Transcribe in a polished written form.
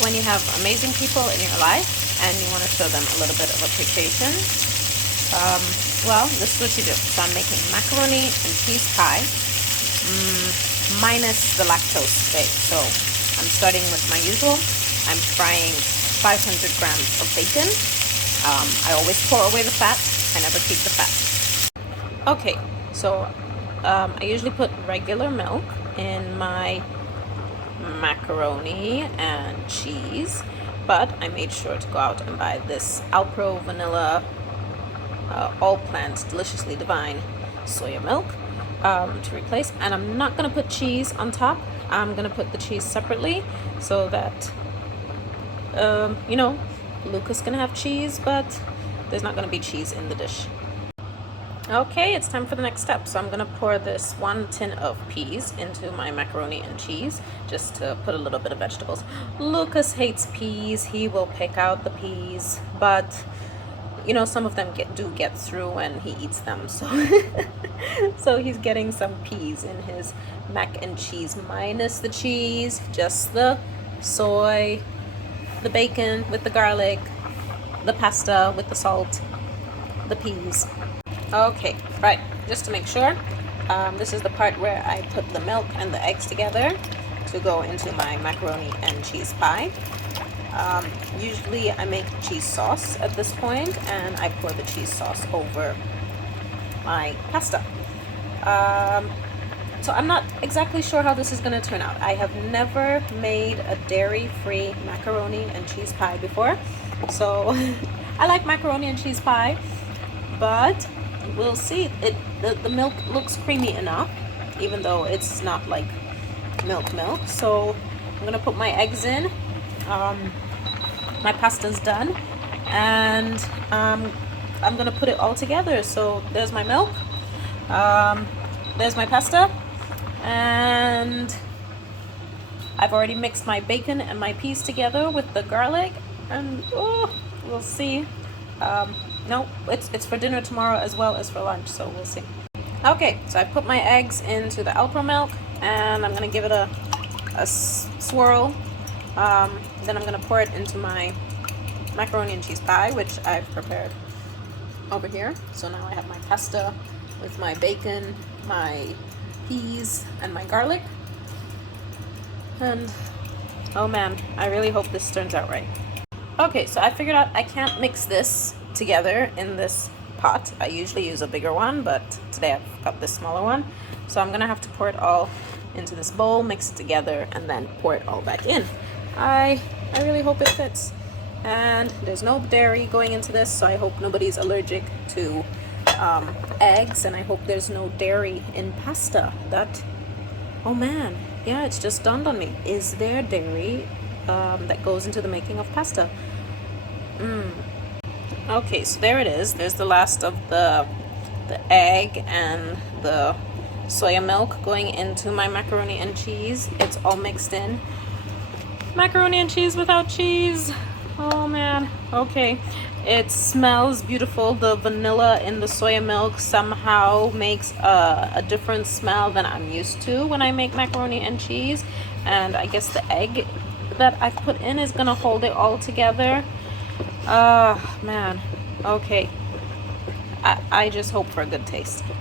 when you have amazing people in your life and you want to show them a little bit of appreciation, well, this is what you do. So I'm making macaroni and cheese pie, minus the lactose bake. So I'm starting with my usual. I'm frying 500 grams of bacon. I always pour away the fat. I never keep the fat. Okay, so I usually put regular milk in my macaroni and cheese, but I made sure to go out and buy this Alpro Vanilla all plant deliciously divine soya milk to replace. And I'm not gonna put cheese on top. I'm gonna put the cheese separately so that you know, Luca's gonna have cheese, but there's not gonna be cheese in the dish. Okay, it's time for the next step. So I'm gonna pour this 1 tin of peas into my macaroni and cheese, just to put a little bit of vegetables. Lucas hates peas. He will pick out the peas, but you know, some of them do get through and he eats them. So so he's getting some peas in his mac and cheese, minus the cheese, just the soy, the bacon with the garlic, the pasta with the salt, the peas. Okay, right, just to make sure, this is the part where I put the milk and the eggs together to go into my macaroni and cheese pie. Usually I make cheese sauce at this point, and I pour the cheese sauce over my pasta. So I'm not exactly sure how this is going to turn out. I have never made a dairy-free macaroni and cheese pie before, so I like macaroni and cheese pie, but we'll see. The milk looks creamy enough, even though it's not like milk. So I'm gonna put my eggs in. My pasta's done, and I'm gonna put it all together. So there's my milk, there's my pasta, and I've already mixed my bacon and my peas together with the garlic, and we'll see. No, it's for dinner tomorrow as well as for lunch, so we'll see. Okay, so I put my eggs into the Alpro milk, and I'm gonna give it a swirl. Then I'm gonna pour it into my macaroni and cheese pie, which I've prepared over here. So now I have my pasta with my bacon, my peas, and my garlic. And oh man, I really hope this turns out right. Okay, so I figured out I can't mix this together in this pot. I usually use a bigger one, but today I've got this smaller one. So I'm gonna have to pour it all into this bowl, mix it together, and then pour it all back in. I really hope it fits. And there's no dairy going into this, so I hope nobody's allergic to eggs, and I hope there's no dairy in pasta. Oh man, yeah, it's just dawned on me. Is there dairy that goes into the making of pasta? Okay, so there it is. There's the last of the egg and the soya milk going into my macaroni and cheese. It's all mixed in. Macaroni and cheese without cheese. Oh man. Okay, it smells beautiful. The vanilla in the soya milk somehow makes a different smell than I'm used to when I make macaroni and cheese, and I guess the egg that I've put in is gonna hold it all together. Man. Okay, I just hope for a good taste.